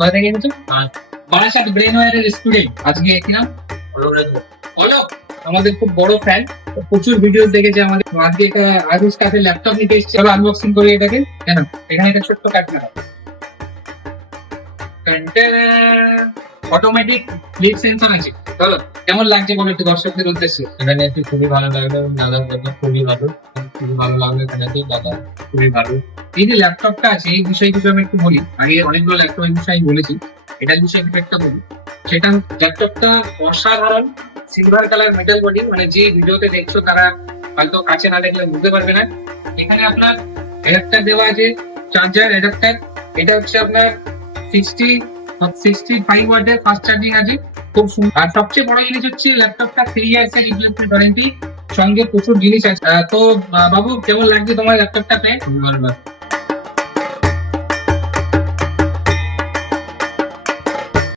কোথা থেকে এনেছো? বারাসাত ব্রেনওয়্যারের স্টুডেন্ট। আজকে এখানে বলো, আমাদের খুব বড় ফ্যান, প্রচুর ভিডিও দেখেছে আমাদের। আজকে একটা আয়ুষ কাছে ল্যাপটপ নিতে এসেছে। চলো আনবক্সিং করি এটাকে। কেন এখানে একটা ছোট্ট কারখানা অটোমেটিক লিড সেন্সর আছে। চলো, কেমন লাগছে বলো একটু দর্শকদের উদ্দেশ্যে। এখানে এসে খুবই ভালো লাগলো, দাদার কথা খুবই ভালো, খুবই ভালো লাগলো এখানে এসে, দাদা খুবই ভালো। এই যে ল্যাপটপটা আছে এই বিষয়ে কিছু আমি একটু বলি। আগে অনেকগুলো ল্যাপটপের বিষয়ে আমি বলেছি, এটার বিষয়ে একটু একটা বলি। সেটা ল্যাপটপটা অসাধারণ, সিলভার কালার মেটাল বডি। মানে যে ভিডিওতে দেখছো তারা হয়তো কাছে না দেখলে বুঝতে পারবে না। এখানে আপনার অ্যাডাপ্টার দেওয়া আছে, চার্জার অ্যাডাপ্টার। এটা হচ্ছে আপনার 65 ওয়াটের ফাস্ট চার্জিং আছে, খুব সুন্দর। আর সবচেয়ে বড় জিনিস হচ্ছে ল্যাপটপটা 3 ইয়ার্স এর রিপ্লেসমেন্ট ওয়ারেন্টি, সঙ্গে প্রচুর জিনিস আছে। তো বাবু, কেমন লাগছে তোমার ল্যাপটপটা পেয়ে? খুবই ভালো লাগলো।